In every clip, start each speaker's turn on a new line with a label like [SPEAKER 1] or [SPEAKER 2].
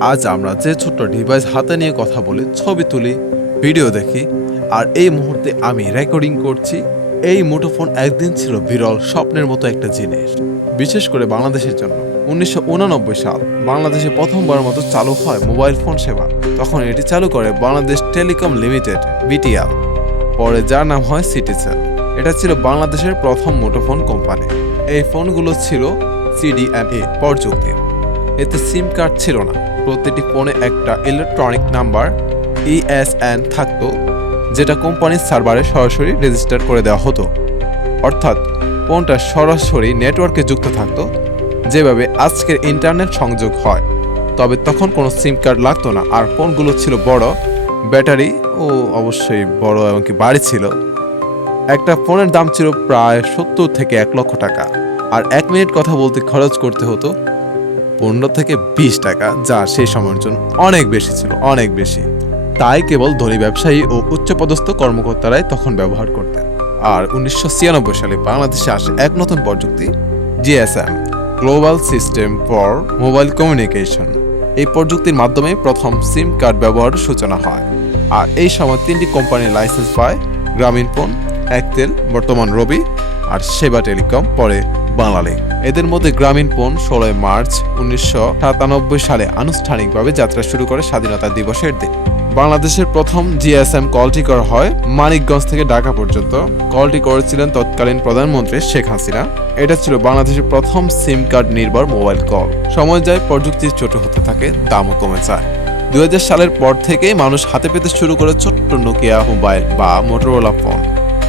[SPEAKER 1] আজ আমরা যে ছোট্ট ডিভাইস হাতে নিয়ে কথা বলি, ছবি তুলি ভিডিও দেখি, আর এই মুহূর্তে আমি রেকর্ডিং করছি। এই মুঠোফোন একদিন ছিল বিরল স্বপ্নের মতো একটা জিনিস। বিশেষ করে বাংলাদেশের জন্য। উনিশশো সাল বাংলাদেশে প্রথমবার মতো চালু হয় মোবাইল ফোন সেবা। তখন এটি চালু করে বাংলাদেশ টেলিকম লিমিটেড, বিটিআর। পরে যার নাম হয় সিটিসেল। এটা ছিল বাংলাদেশের প্রথম মুঠোফোন কোম্পানি। এই ফোনগুলো ছিল সিডিএমএ প্রযুক্তি। এতে সিম কার্ড ছিল না। প্রতিটি ফোনে একটা ইলেকট্রনিক নাম্বার ইএসএন থাকতো, যেটা কোম্পানির সার্ভারে সরাসরি রেজিস্টার করে দেওয়া হতো। অর্থাৎ, ফোনটা সরাসরি নেটওয়ার্কে যুক্ত থাকতো, যেভাবে আজকের ইন্টারনেট সংযোগ হয়। তবে তখন কোনো সিম কার্ড লাগতো না, আর ফোনগুলো ছিল বড়, ব্যাটারি ও অবশ্যই বড় এমনকি বাড়ি ছিল। একটা ফোনের দাম ছিল প্রায় সত্তর থেকে এক লক্ষ টাকা, আর এক মিনিট কথা বলতে খরচ করতে হতো পনেরো থেকে বিশ টাকা, যা সেই সময়ের জন্য অনেক বেশি ছিল, অনেক বেশি। তাই কেবল ধনী ব্যবসায়ী ও উচ্চপদস্থ কর্মকর্তারাই তখন ব্যবহার করতেন। আর উনিশশো ছিয়ানব্বই সালে বাংলাদেশে আসে এক নতুন প্রযুক্তি, GSM global system for mobile communication এই প্রযুক্তির মাধ্যমে প্রথম সিম কার্ড ব্যবহারের সূচনা হয়। আর এই সময় তিনটি কোম্পানির লাইসেন্স পায়, গ্রামীণ ফোন একতেল বর্তমান রবি আর সেবা টেলিকম পরে বাংলালি এদের মধ্যে গ্রামীণ ফোন ষোলোই মার্চ উনিশশো সাতানব্বই সালে আনুষ্ঠানিকভাবে যাত্রা শুরু করে স্বাধীনতা দিবসের দিন। বাংলাদেশের প্রথম জিএসএম কলটি করা হয় মানিকগঞ্জ থেকে ঢাকা পর্যন্ত। কলটি করেছিলেন তৎকালীন প্রধানমন্ত্রী শেখ হাসিনা। এটা ছিল বাংলাদেশের প্রথম সিম কার্ড নির্ভর মোবাইল কল সময় যায়, প্রযুক্তি ছোট হতে থাকে, দামও কমে যায়। দুই হাজার সালের পর থেকেই মানুষ হাতে পেতে শুরু করে ছোট্ট নোকিয়া মোবাইল বা মোটরোলা ফোন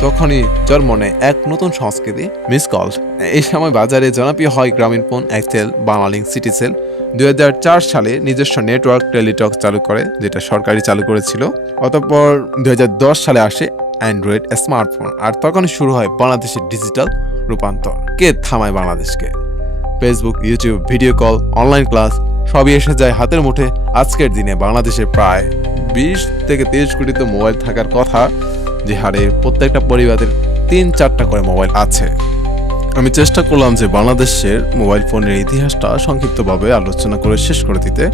[SPEAKER 1] তখনই জন্ম নেয় এক নতুন সংস্কৃতি, মিস কল। এই সময় বাজারে জনপ্রিয় হয় গ্রামীণ ফোন, এক্সেল বাংলালিংক সিটিসেল দু হাজার চার সালে নিজস্ব নেটওয়ার্ক টেলিটক চালু করে, যেটা সরকারি চালু করেছিল। অতঃপর দু হাজার দশ সালে আসে অ্যান্ড্রয়েড স্মার্টফোন, আর তখনই শুরু হয় বাংলাদেশের ডিজিটাল রূপান্তর। কে থামায় বাংলাদেশকে? Facebook, YouTube, video call, online class, সবই এসে যায় হাতের মুঠে। আজকের দিনে বাংলাদেশে প্রায় বিশ থেকে তিরিশ কোটি তো মোবাইল থাকার কথা যে হারে প্রত্যেকটা পরিবারের তিন, চারটা করে মোবাইল আছে। আমি চেষ্টা করলাম যে বাংলাদেশের মোবাইল ফোনের ইতিহাসটা সংক্ষিপ্তভাবে আলোচনা করে শেষ করে দিতে।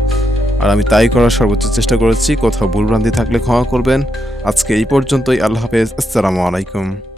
[SPEAKER 1] আর আমি তাই করার সর্বোচ্চ চেষ্টা করেছি। কোথাও ভুলভ্রান্তি থাকলে ক্ষমা করবেন। আজকে এই পর্যন্তই। আল্লাহ হাফেজ। আসসালামু আলাইকুম।